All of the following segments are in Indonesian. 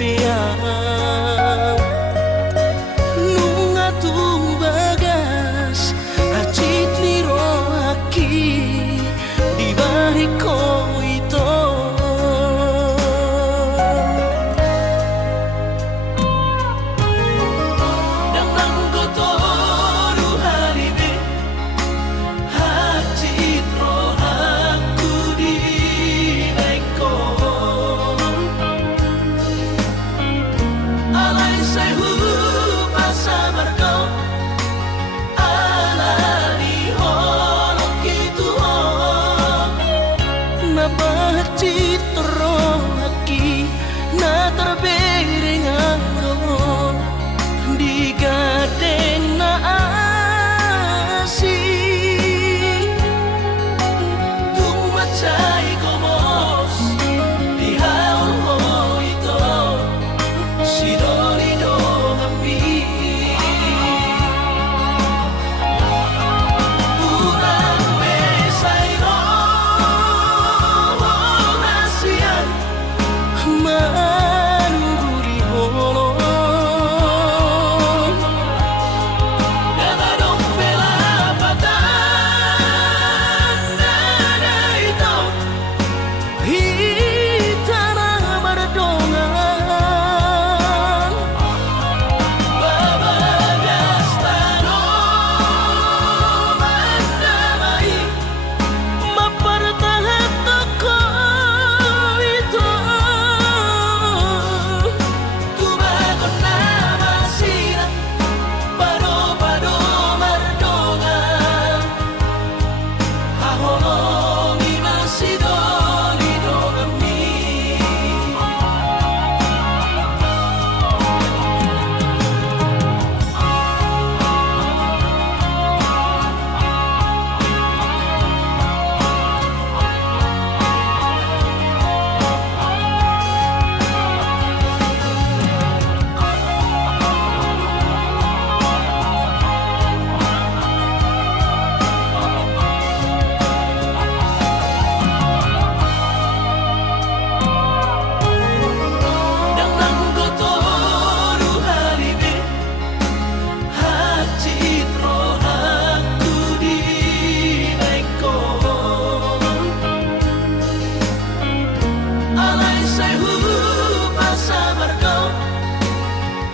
biang nunga tu bagas acit liro aki di balik ko ito nang nanggoto ruhalibe acit ro aku di beko alay sayu pasabar kau alali holok itu na bacit ro aki na terbering aro di gadeng na asi tung macai komos di haul ho ito si dori do kami kurang besai ro nasian manuri holo nada dong bela patan nada itu hitana berdongan babagas tano mandamai mapartahan toko itu tubagon na masira pado-pado mardongan haholongi masidoli do kami nang nanggoto ruhalibe acit ro aku di beko alay sayu pasabar kau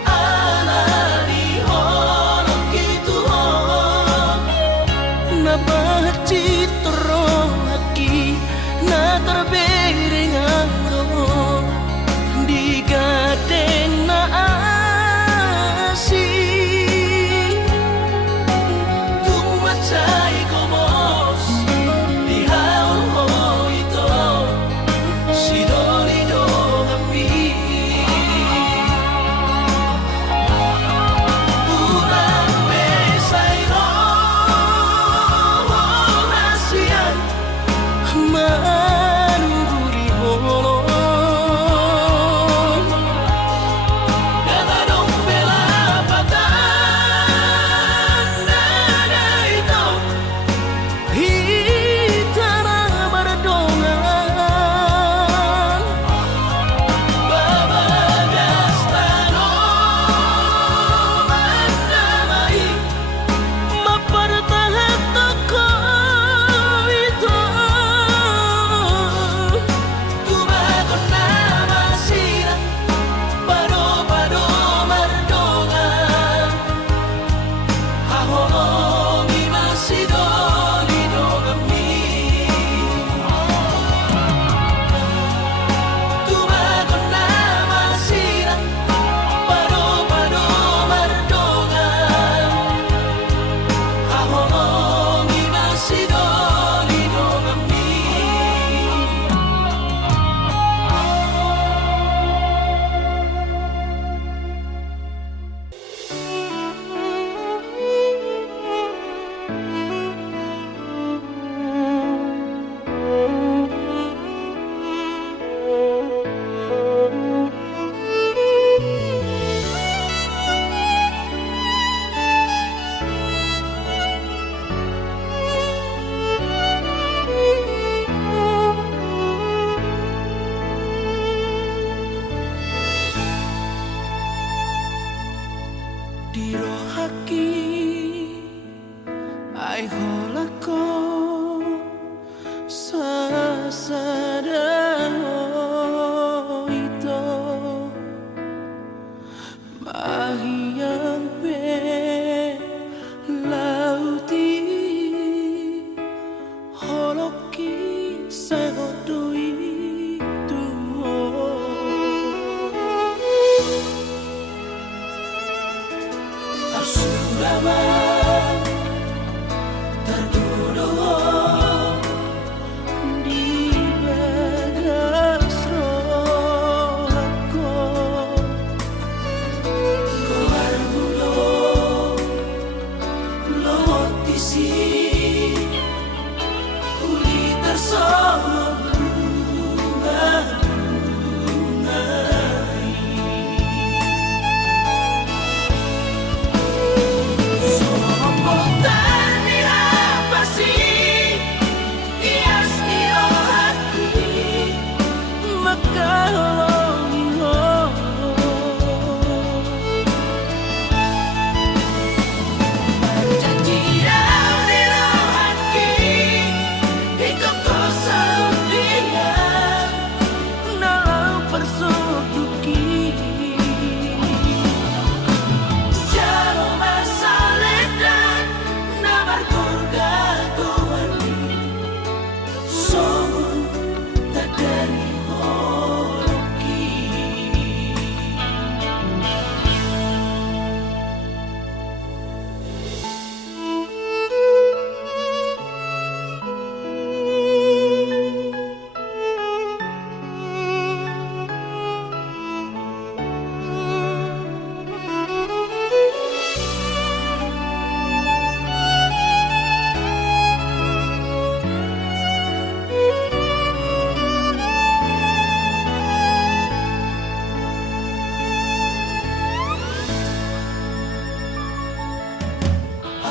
alali holok itu na bacit ro aki na terbering aro di gadeng na asi tung macai komos di haul ho ito si doli do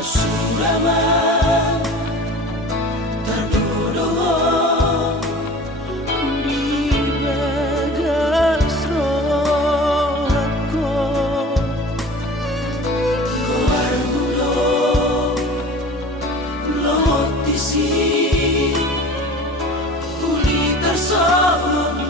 Suraman terduduh di bagas rohku, keluar bulu lotisi uli tersolong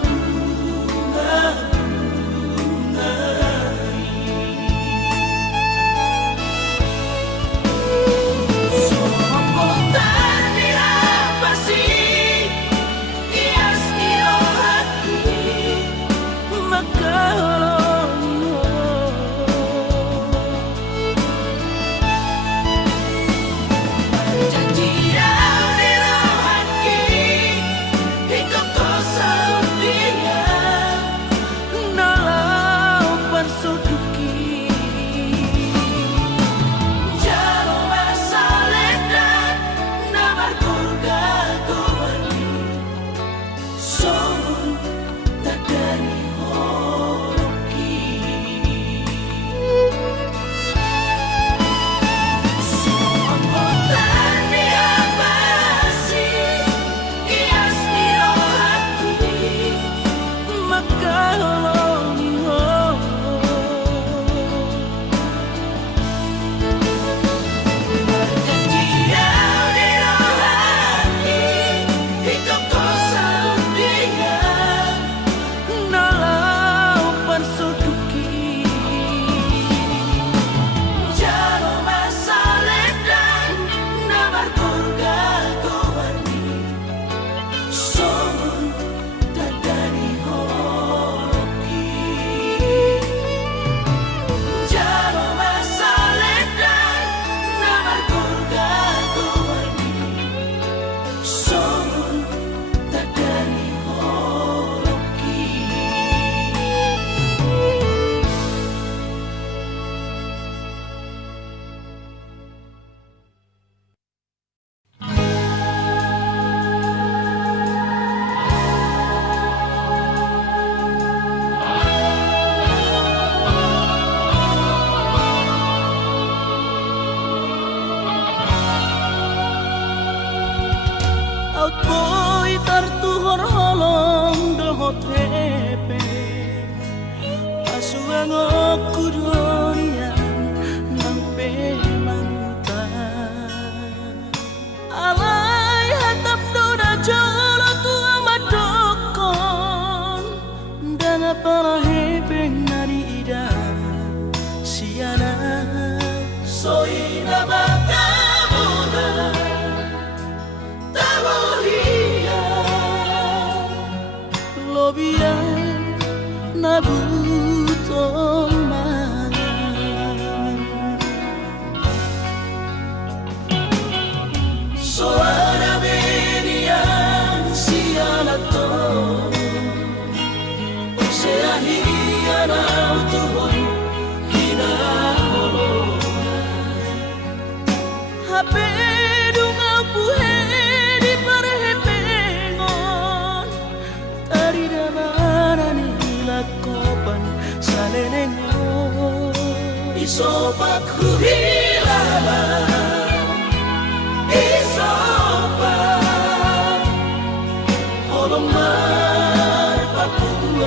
Boy tartuhor holong dohot hepe Asuang aku dorian nang pemangutan Alay hatap doda jolo tua madokon Dan apalah hepe nari ida siana Soina matamuda Biar nabuto mana Soara benian sianato Sea hiana utuhon hina holo Hape dunga puhe di parehepengon Tari damarani lakopan salenengo Isopak huhilala Isopak Holong mar papua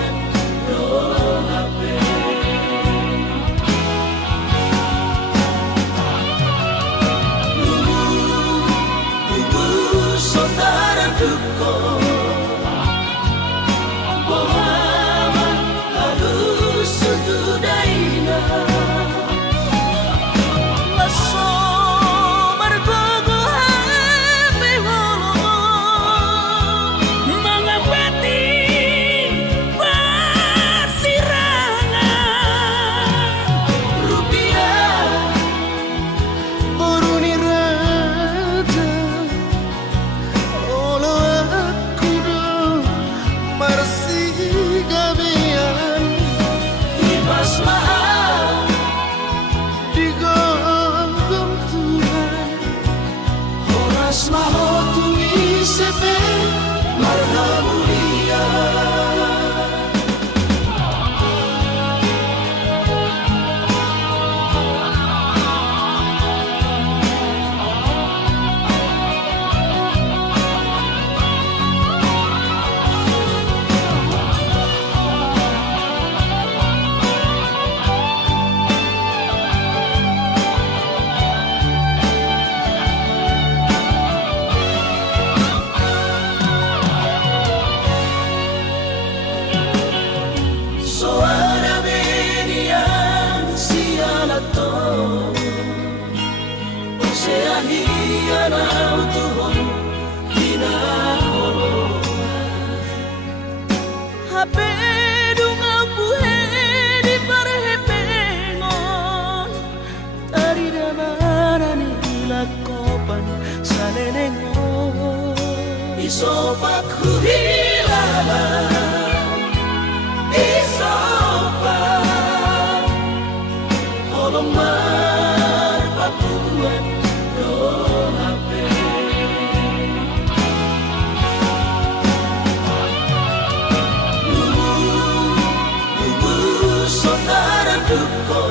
duko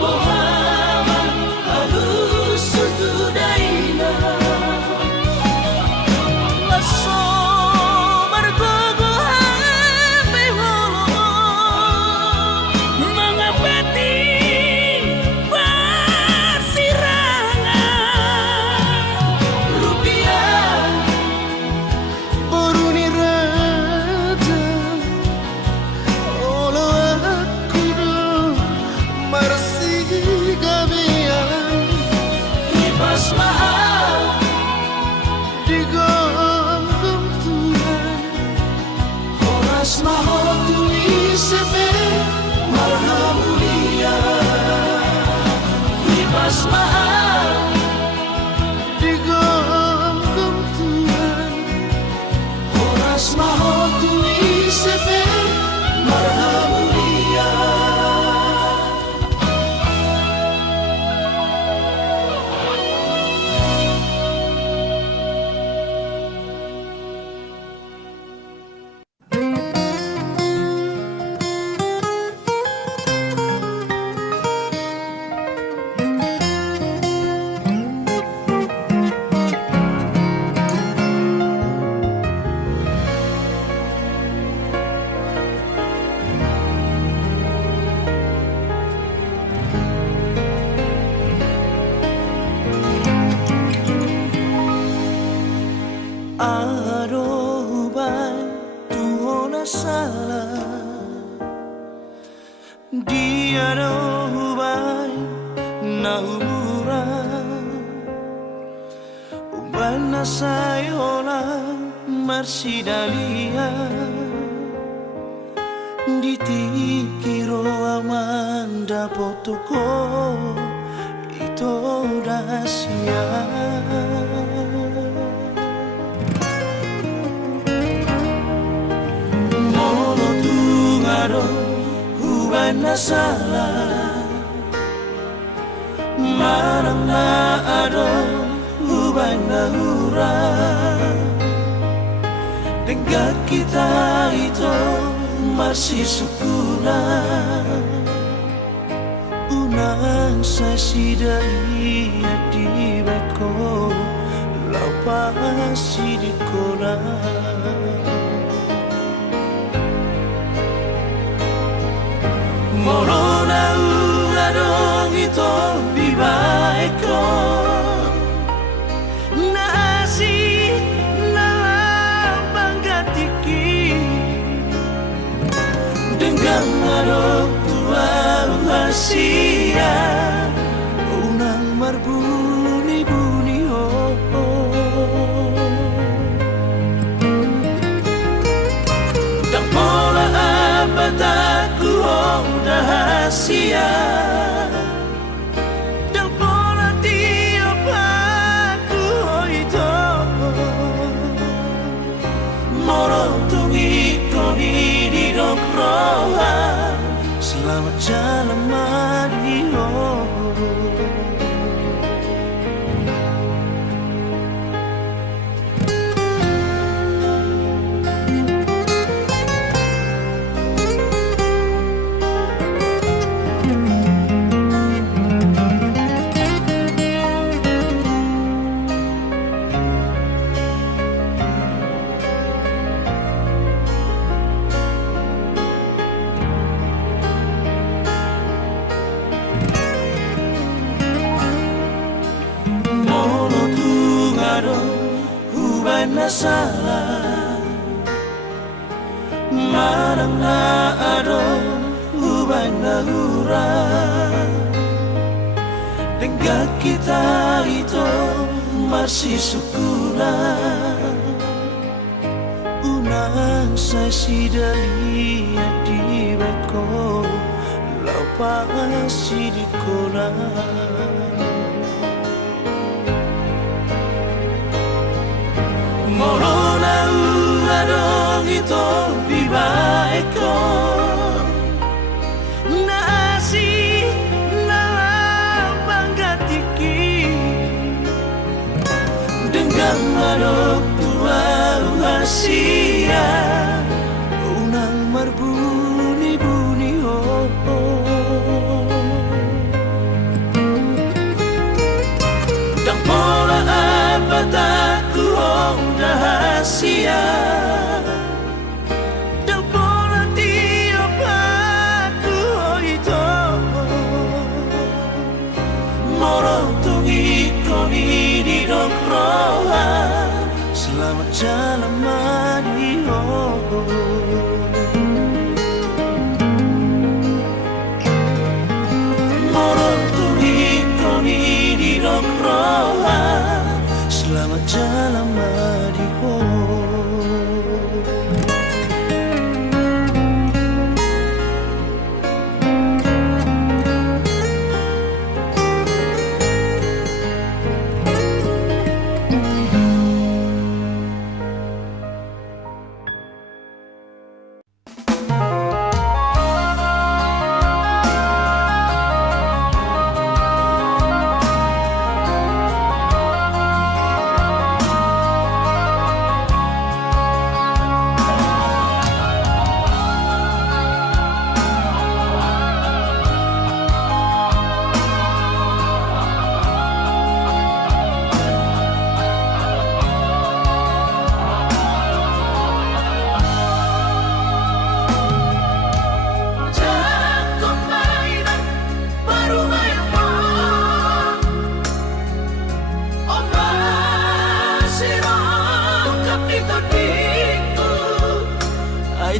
bohaman halus sutudaina laso margogo hape holo mengabati persirangan rupiah Boruni raja Olo aku do Marsi gabian Ibas mahal Digom-gom Tuhan Horas mahal tuwi sepe marhamulia Ibas mahal Digom-gom Tuhan Horas mahal tuwi sepe marhamulia Aroban tuhona salah Dia roban naura Ubana sayola marsidalia Ditikiro amanda potoko Ito dasia Molo tungaro hubana salah Marang na ado hubana hura Dengan kita itu masih sekulah Unang sasidali di beko Lapasi di kolam Morona ula dong ito bibaiko Nasi na banggatiki Dengan adok tua hasia Unang marbuni-buni oh, Dan pola apa takku oh rahasia Dan pola tiap aku oh itu Morotungi koni di dokroha Selamat jalan Mario Hubana salah Marang na ado hubana hura Dengan kita itu masih sekulah Unang sasidali di beko Lapasi di kolam Morona ula dong ito bibaiko Nasi na banggatiki Dengan adok tua hasia Unang marbuni-buni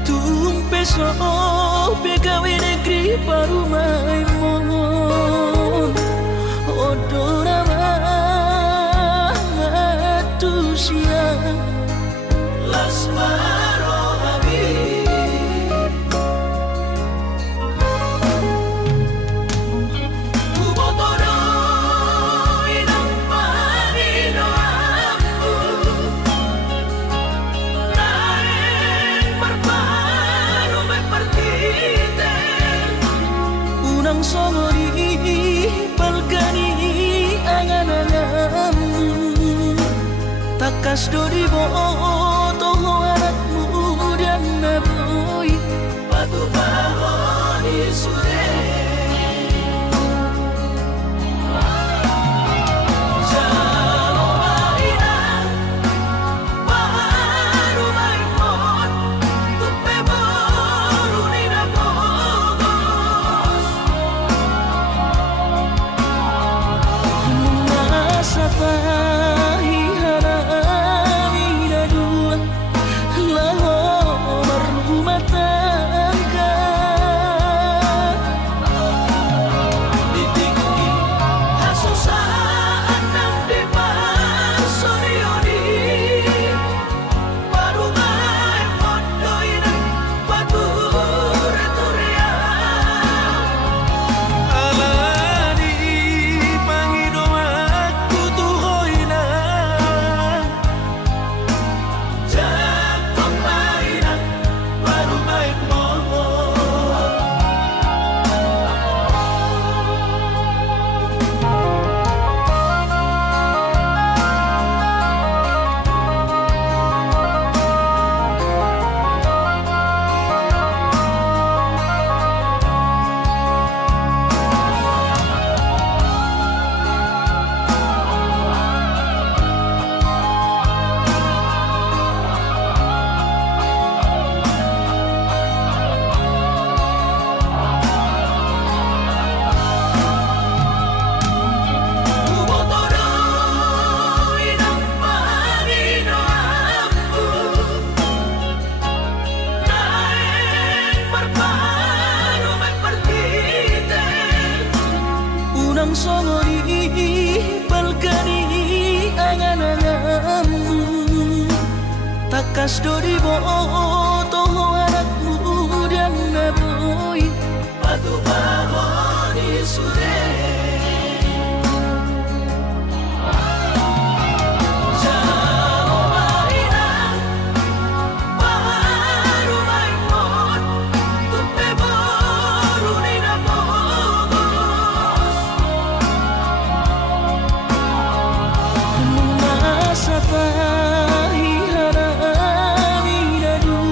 tung peso pegawai negeri parumai mon odora matusia Lasmaro Habib Kubotoro inang panino aku Naeng berparu mepertite unang songori palgani angan-anganmu takas dori boto anakmu dan naboy Batu bahon isure Jalo mainan Baru maimon Tupe baru nina bogos Nasa tahi harami na dua Laho berumah tangga Ditinggi Hasusaan ng depan Sorioni Baru maimon Doinan Pature-turea Alani Panginoon aku tuhoy na Jagong mainan Baru maimon Kubotoro inang panino aku Naeng berparu mepertite unang songori palgani angan-anganmu takas dori boto anakmu dan naboy Batu bahon isure Jalo mainan Baru maimon Tupe baru nina bogos Nasa tahi harami na dua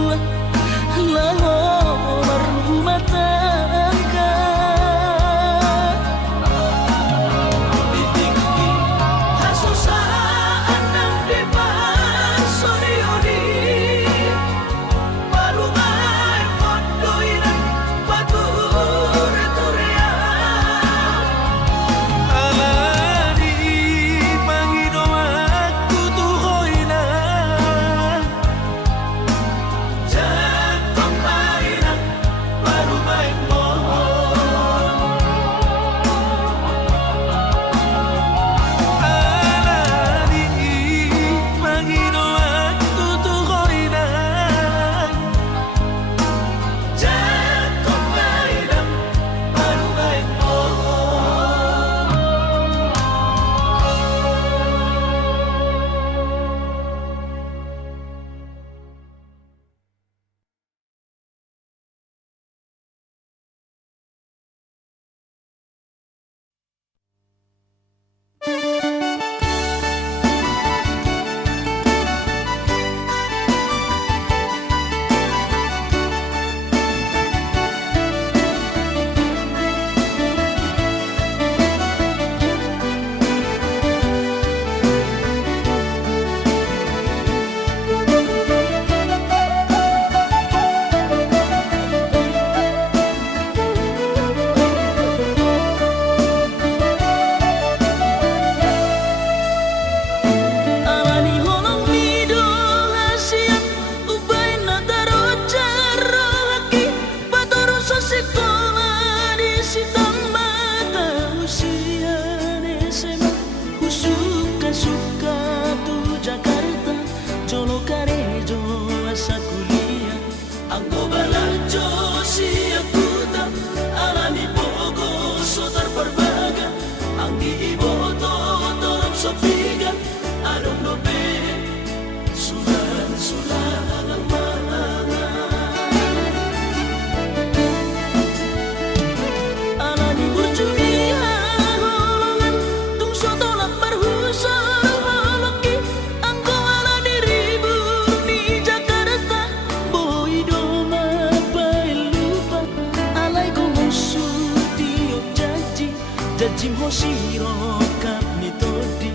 Jajim hoshiro kapni todi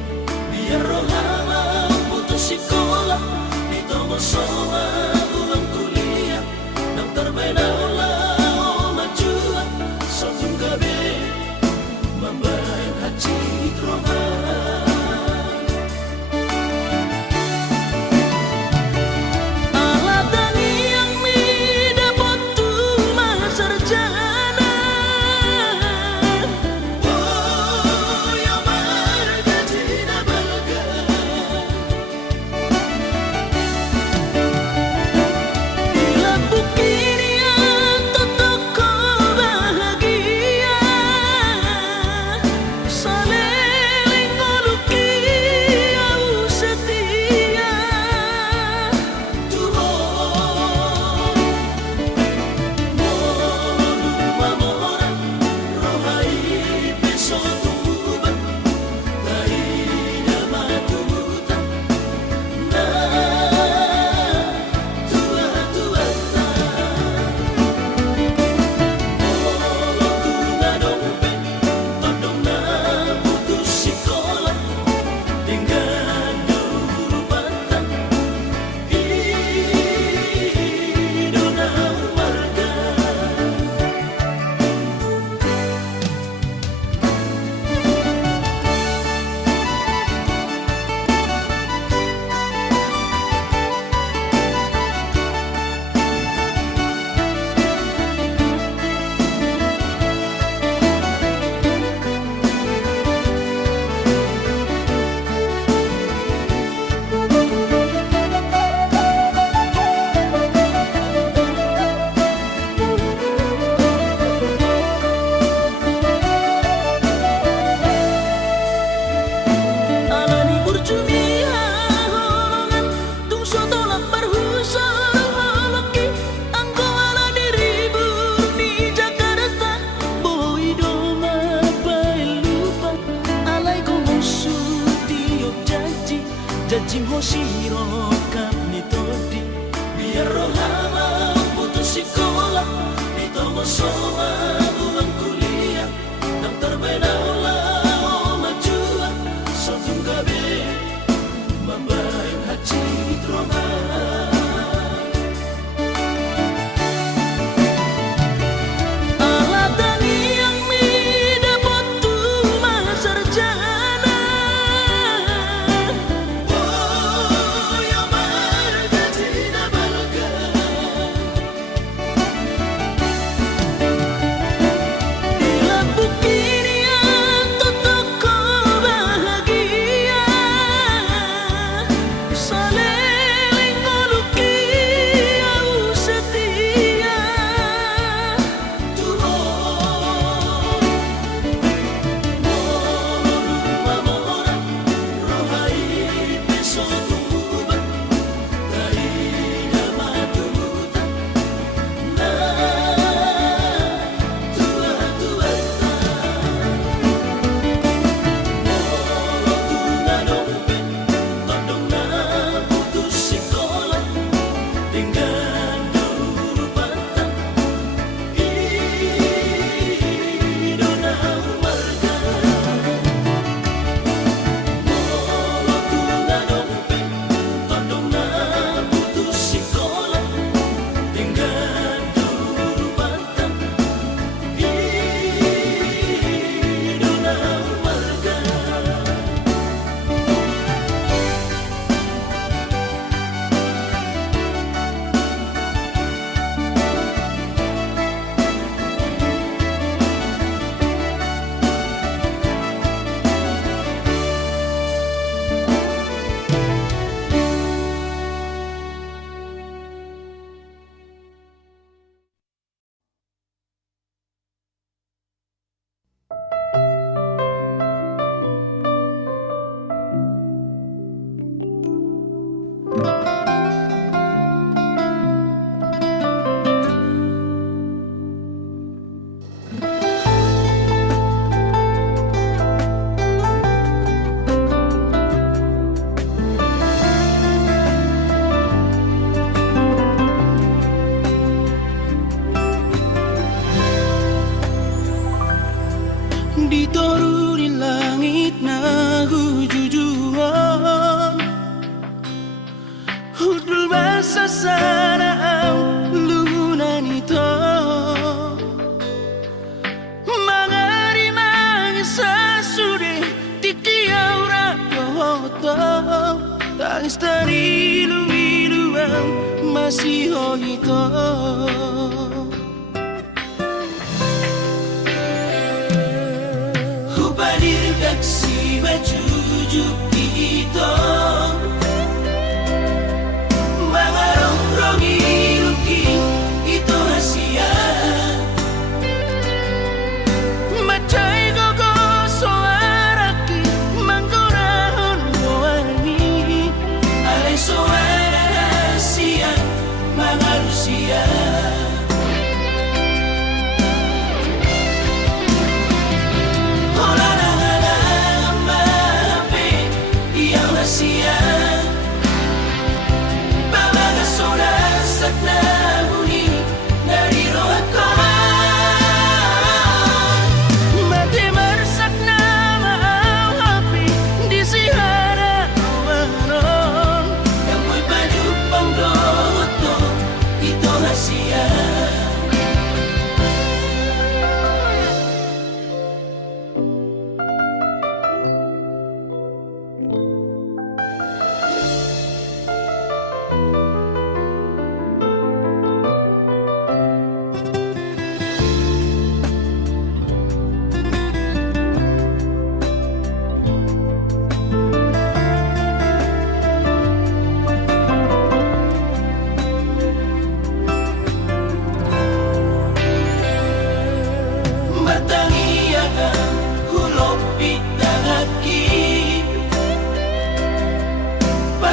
biar rohama putus sekolah ditomo soa ulang kuliah nang terbeda ulah majua satu gabe membayar haji rohama Jajim hoshiro kapni todi biar rohama putus sekolah ditomo soa ulang kuliah nang terbeda ulah majua satu gabe membayar haji rohama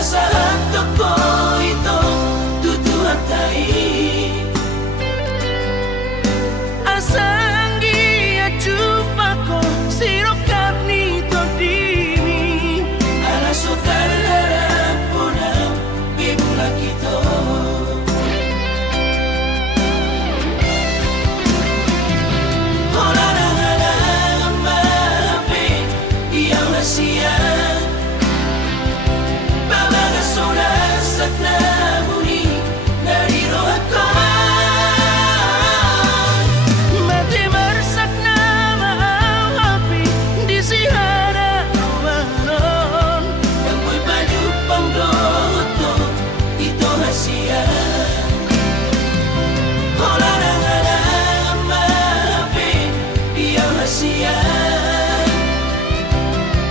Asahan toko ito tutuhan tayo Asang dia jumpa ko sirokap nito dini Alaso harap po na bimulak ito Wala na nga lang malapit iyang nasiyan Babagas oras at nahuli nariro ako Matimarsak na maawapi di si harapan Yang mo'y panyupang loto ito hasiya Wala na nga lang malapit iyang hasiya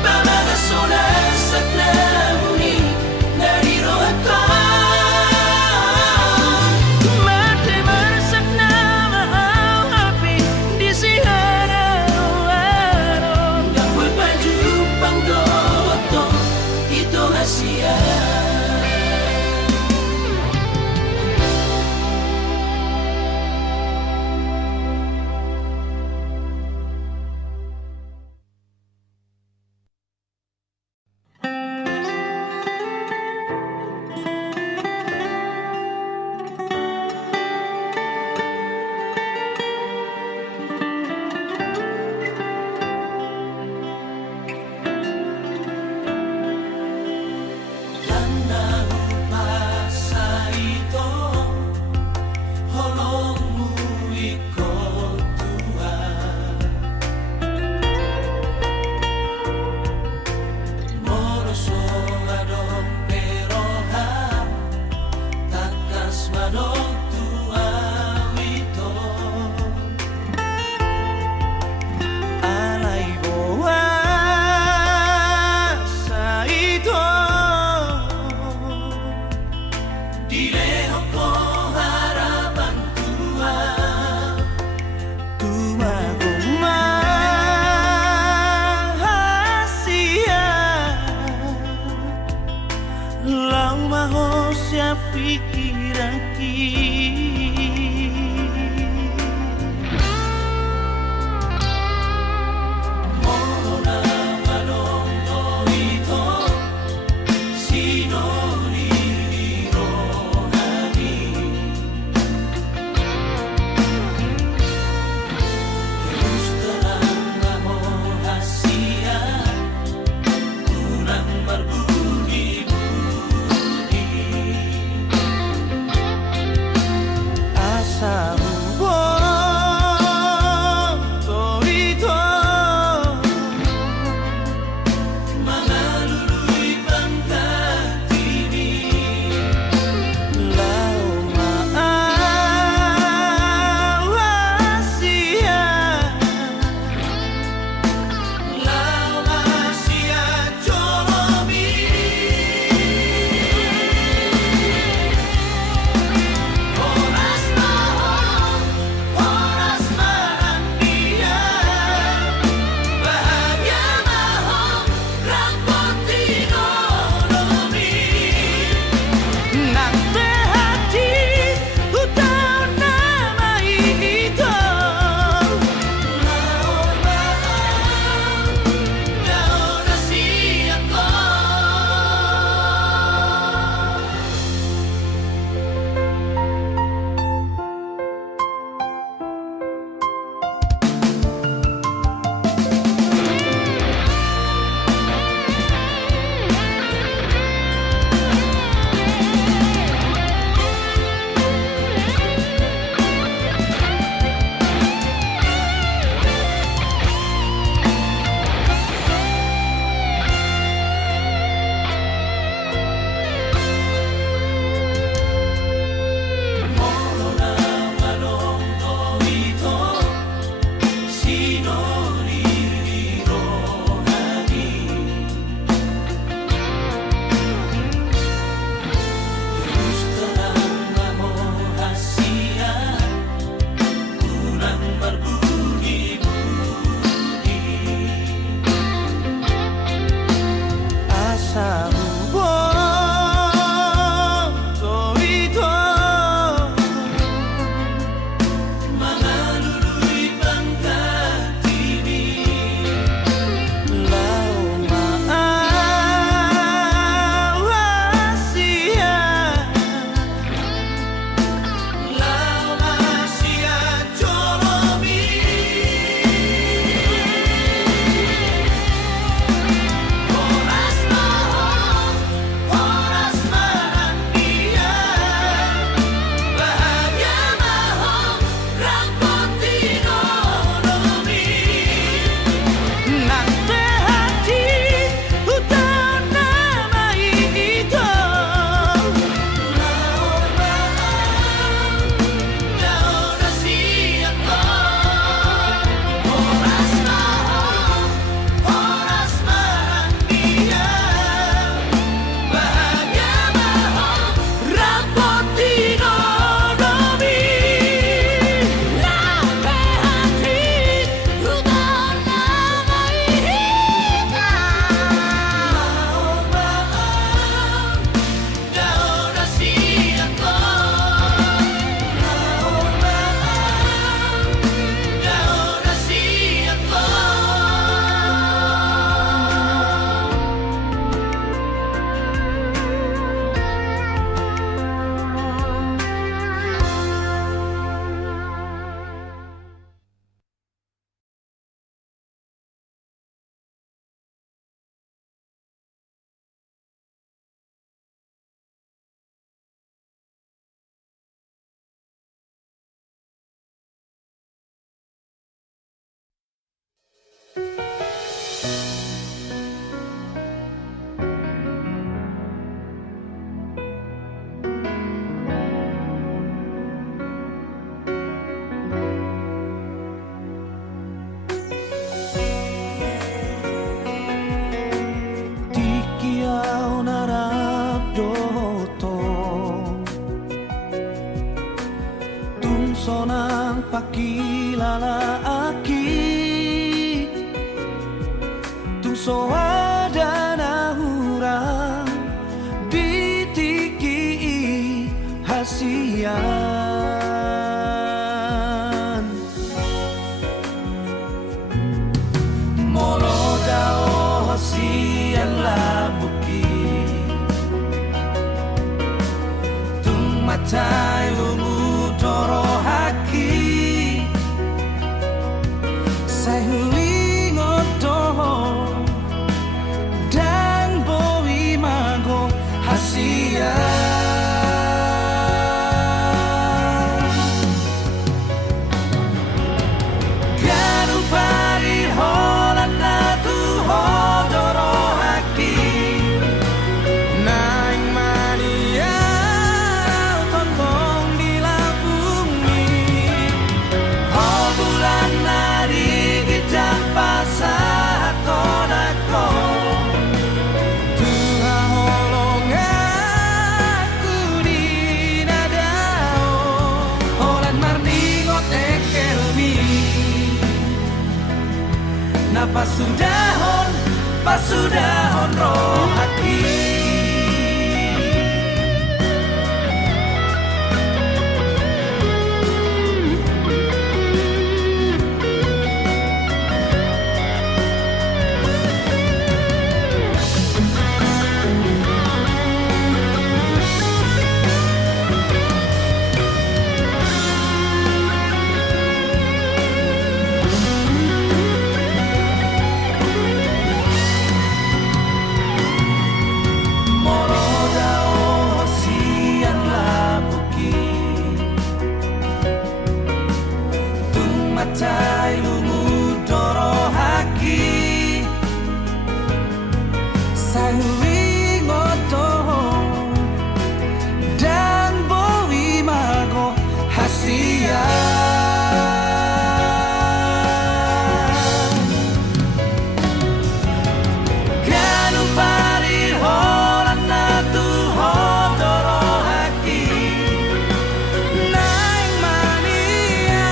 Babagas oras at nahuli nariro ako Matimarsak na maawapi di si harapan Yang mo'y panyupang loto ito hasiya Alay buwasa ito Dileho ko harapan tua Tumagumahasya Lau maho siya pikiran Moro na manong ito Sino nilirohani Gusto lang mo hasiya Unang marbuni-buni Asa buwan ito Mga lulu'y pangkatini Lau maawa siya Lama siya choromi Oras na nang pakilala aki tung so ada na hurang ditiki hasian molo dao hasian labuki tung matai lungu toro haki sai hulingo toho dan boi mago hasian pasudahon roh haki matai lungu toro haki sai hulingo toho dan boi mago hasian kanu pari horan na tu hodoro haki naing mania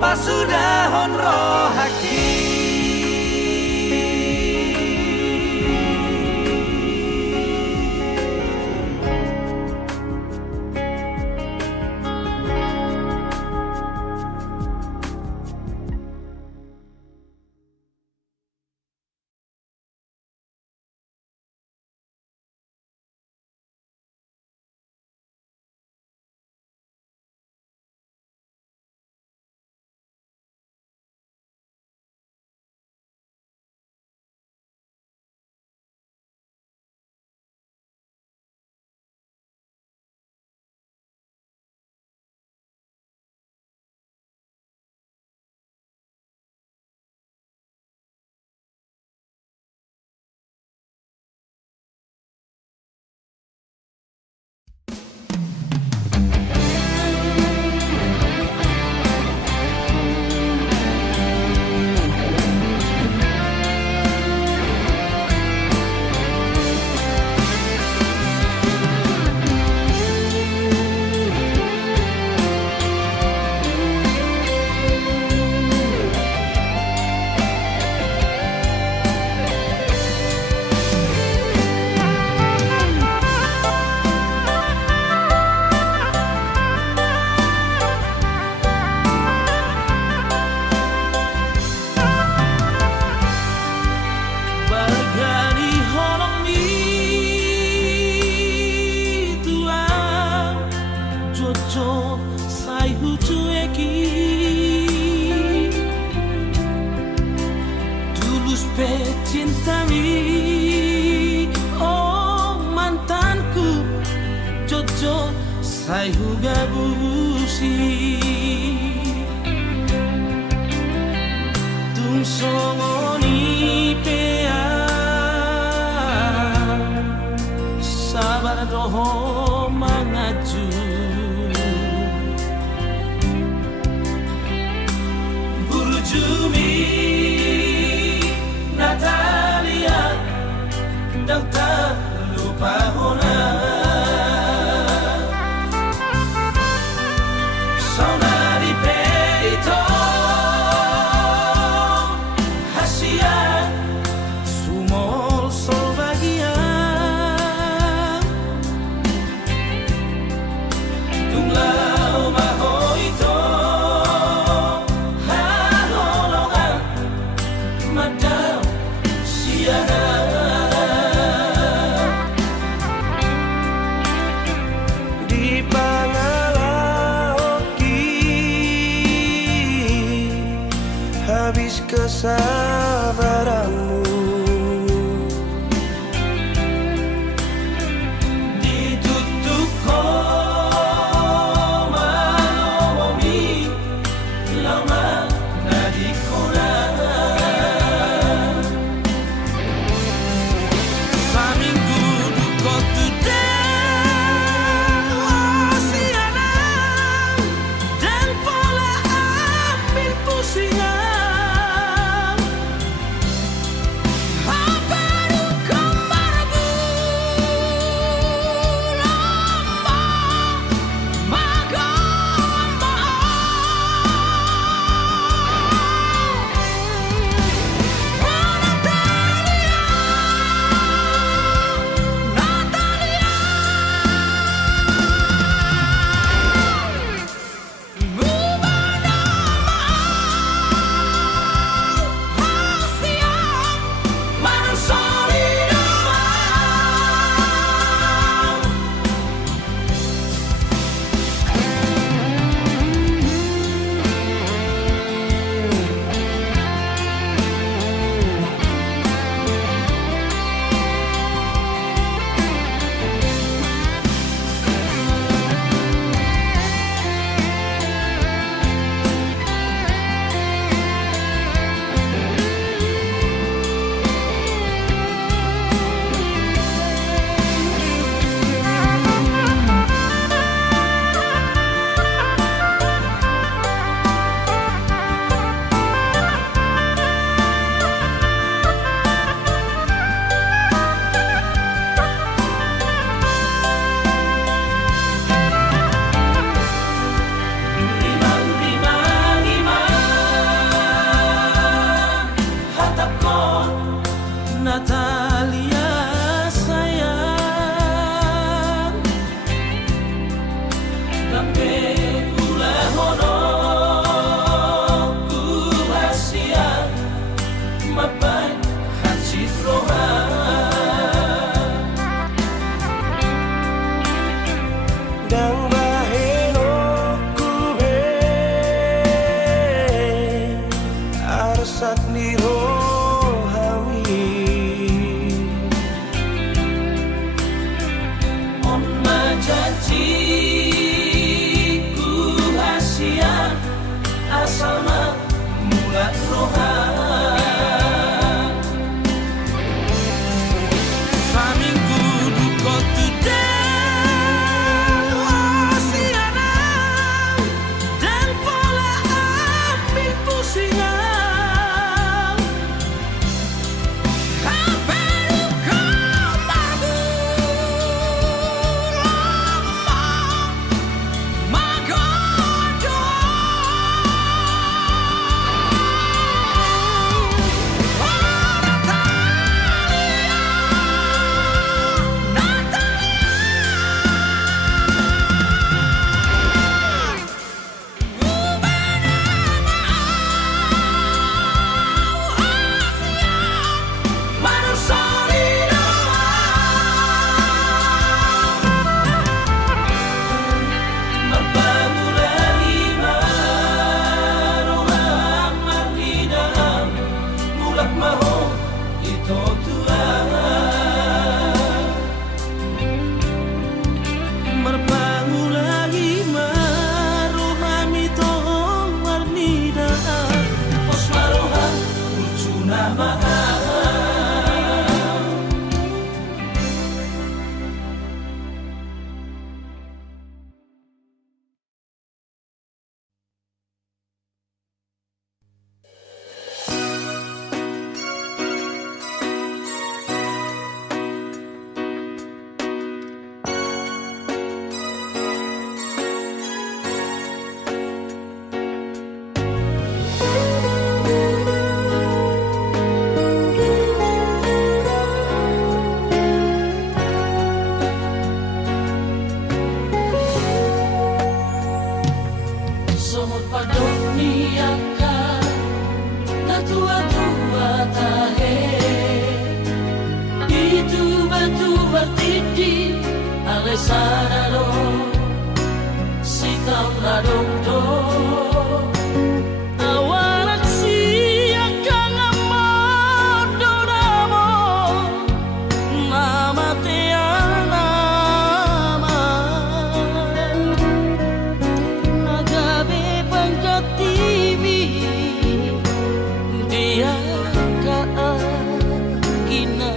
pasudahon roh haki. tulus pecintami. Oh mantanku Jojo sai huga busi tum songoni pea sabar doho mangaju Jumi Natalia dan tak lupa Hona Saudari Perito Hasia Sumol sol bagia Tunglau mahoito Madam Siara Di Pangalaoki habis kesabaranmu ditutup koma lomi lama nadikona Saminggu duko tudang wasianang dan pola ambil pusingan apa duka marbu lama magamba Natalia sayang Dampe kula hono ku rahasia Mapai hacit roha Dang baheno kube arsat niro janjiku rahasia asal mulat roha Saminggu duko tudang wasianang dan pola ambil pusingan batahe itu batu bertidi Alessandro si kau nadong do Awarak siya kang amado namo Namatiana nama Nagabi pangkatibi Dia kaagina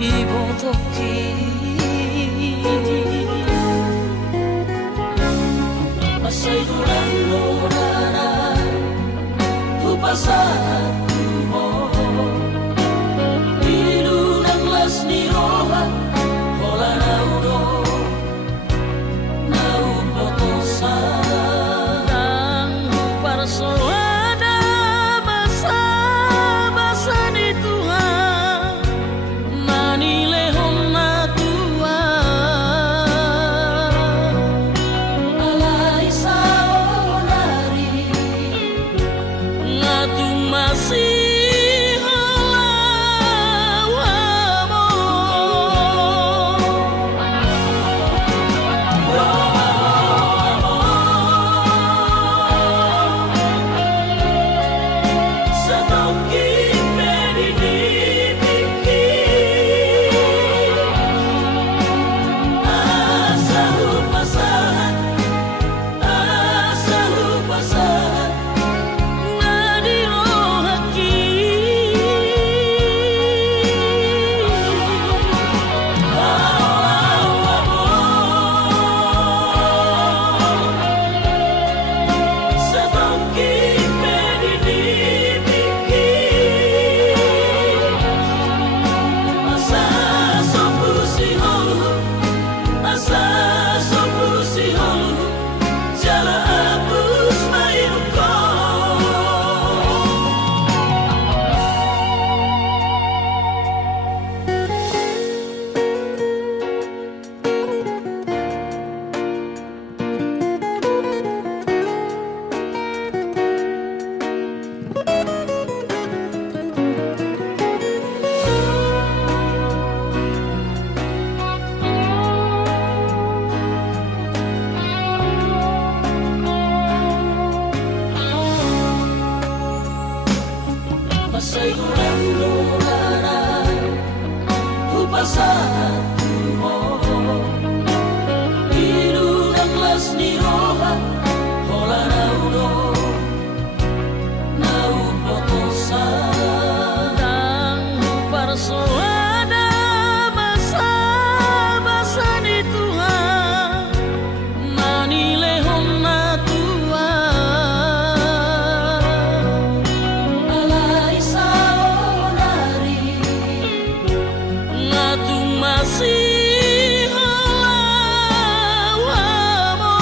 ibotoki Masay dulang lorana Upasatu mo Ilu ng las ni Roha Hola na uno Na upotosa Ang parsoada basa-basa ni Tuhan Manilehon na Tuhan Alay sa onari Nga tumasihaw mo Sa tongking medinibiki Asa upasahan Nadirohaki Sa tongking medinibiki Asa sombusihon Jala hapus mayroon Masay ulang lorana Upasatu mo Ilu ng las ni Roha Hola na uno Na upotosa Ang parsoada basa-basa ni Tuhan Manilehon na Tuhan Alay sa onari Nga tumasihaw mo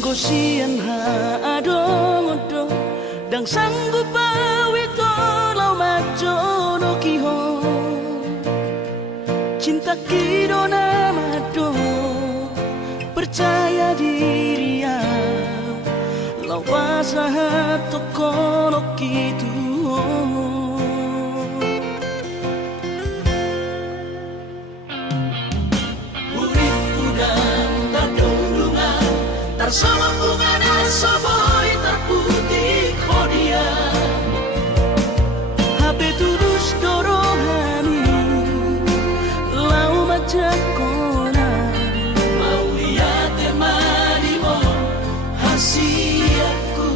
Sian ha adong odo dang sanggup bawi tolau majo no kihon cinta kidona mado percaya diri ya lau pasahat tokono kitu sama bunga soboy terputih kodia Habe tulus dorohani lau majak kona mau lihat temani mo hasiatku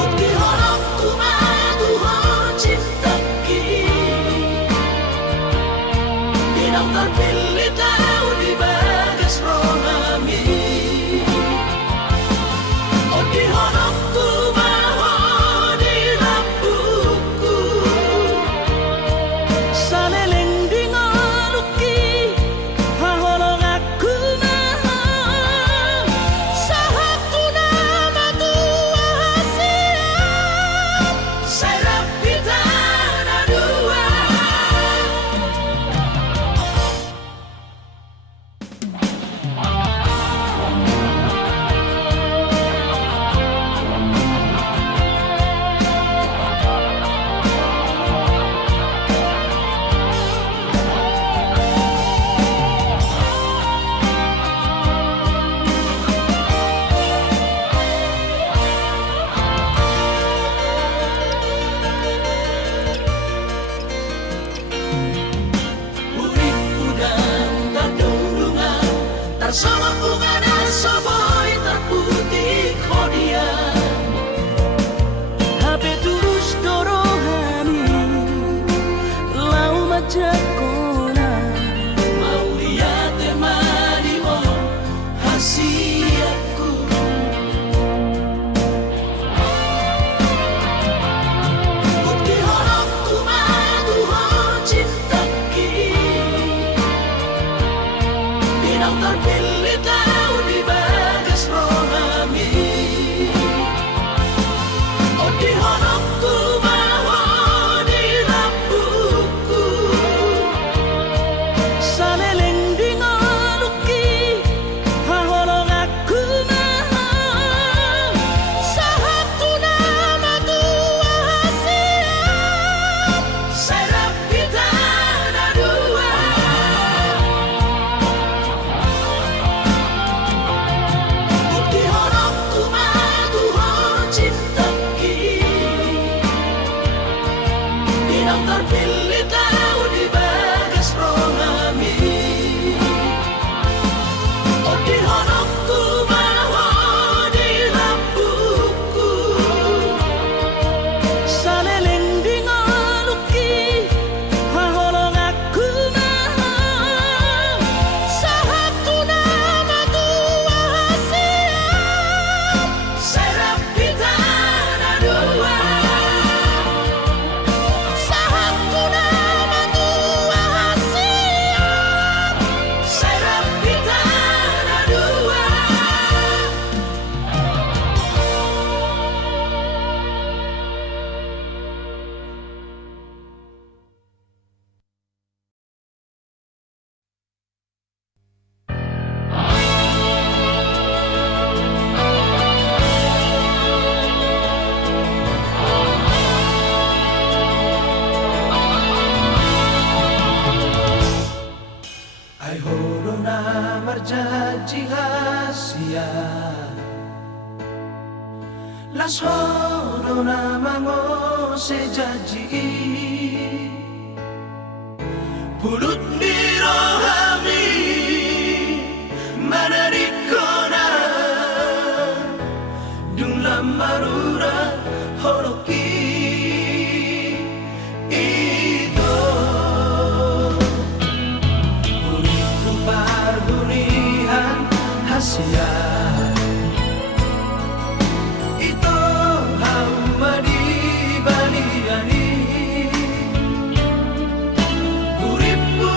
bukti horok tu madu ho cinta ki dinang terpilih tahu di bagas rohami oh di horok tu maho di lampuku saleleng di ngaluki haholong aku maha sahatu nama tua hasiat serap kita ada dua Urip udang terdundungan tersama bunga dan soboy terputih kodia Habe tulus dorohani lau majak kona mau lihat temani mo hasiatku bukti horok tu madu ho cinta ki dinang terpilih tahu di bagas rohami oh di horok tu maho di lampuku saleleng di ngaluki haholong aku maha sahatu nama tua hasiat serap kita ada dua bukti horok tu madu ho cinta ki dinang terpilih tahu di bagas rohami oh di horok tu maho di lampuku saleleng di ngaluki haholong aku maha sahatu nama tua hasiat serap kita ada dua sahatu nama tua hasiat serap kita ada dua Ai horona marjanji hasia Las horona mango sejanji Pulut nirohami manarikona Dung lamarura horoki Ito Uriku pardunihan hasia Ito hamadi baliani Uriku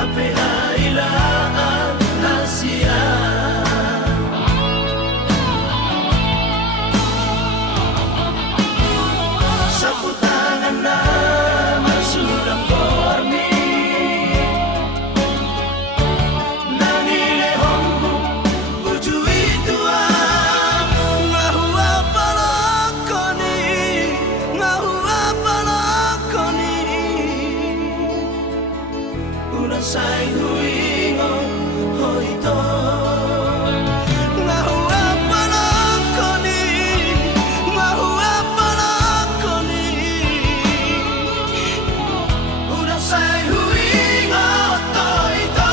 HP hailaan Asia. Sapu tangan naman sulang kormi Nanilehong mo uju itu Ngahua palakoni Ngahua palakoni Ulang say huingo hoito Ngahua palakoni Ngahua palakoni Ulang say huingo toito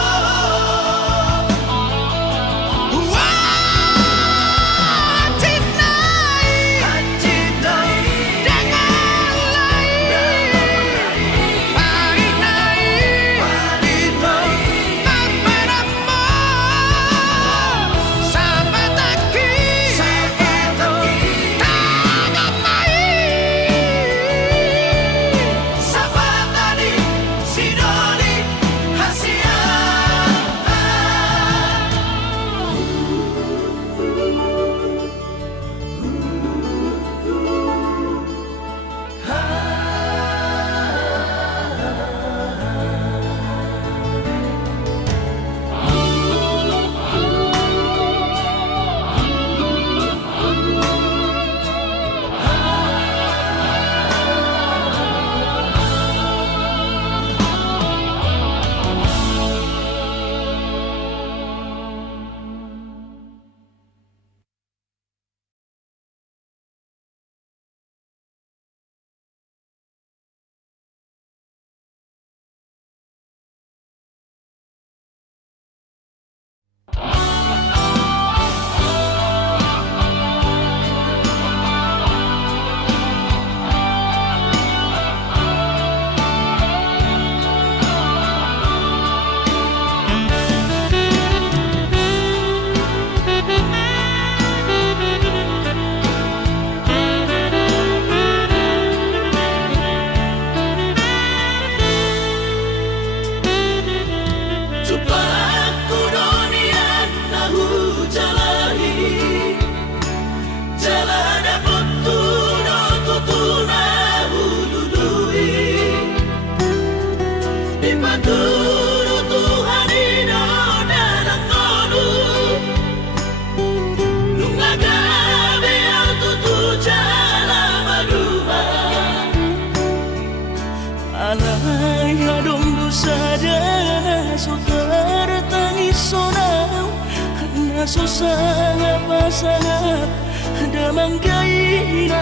Susah pasangap damang kainan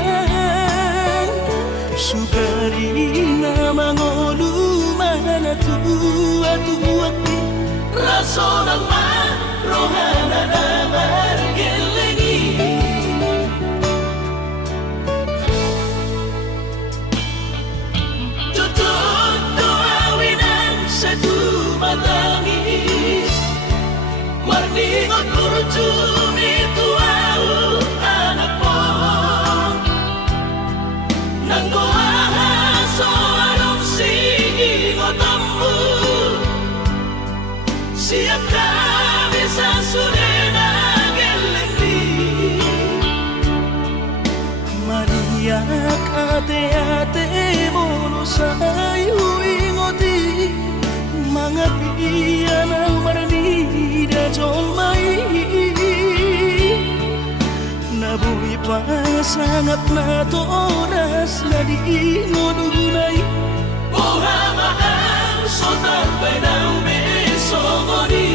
Sugari na mangolu mana tua-tua Raso ng rohana na margelengi Tutut doawinan sa tumatangis Warningot kurjumi tuau anak po Nang goahan so anong sige ngotamu Siap kami sa surena gelengdi Mariak ate-ate mono say huingoti Mga piyan ang marnida jong may Nabuhi pa sangat na toras na di ngununay Buha mahal so tambay ng beso mo di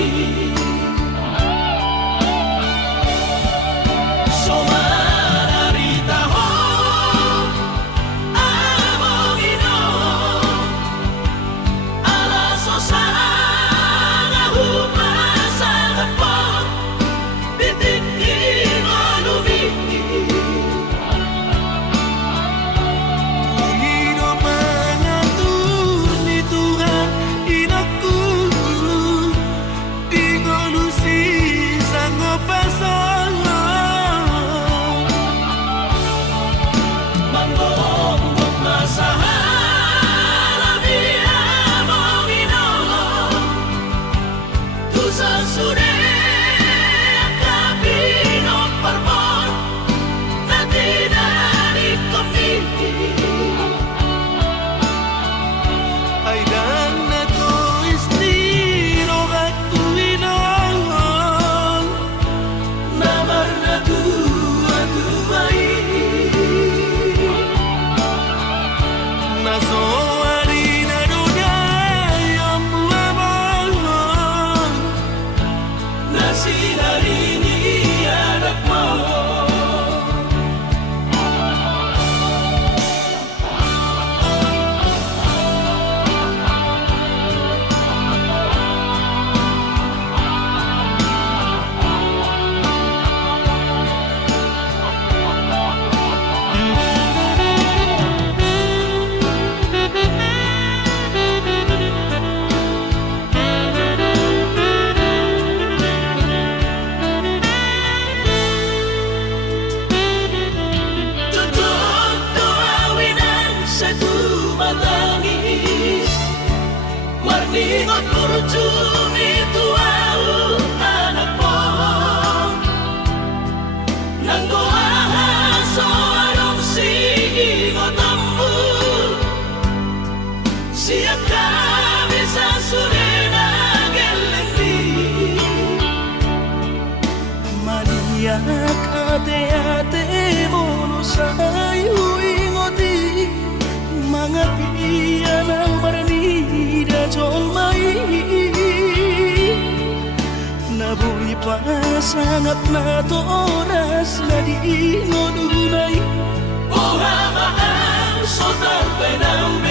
So mararita ho among ino Alaso sa Inakku Pasangat na to oras na di mo dunay. Buha maang sotang penang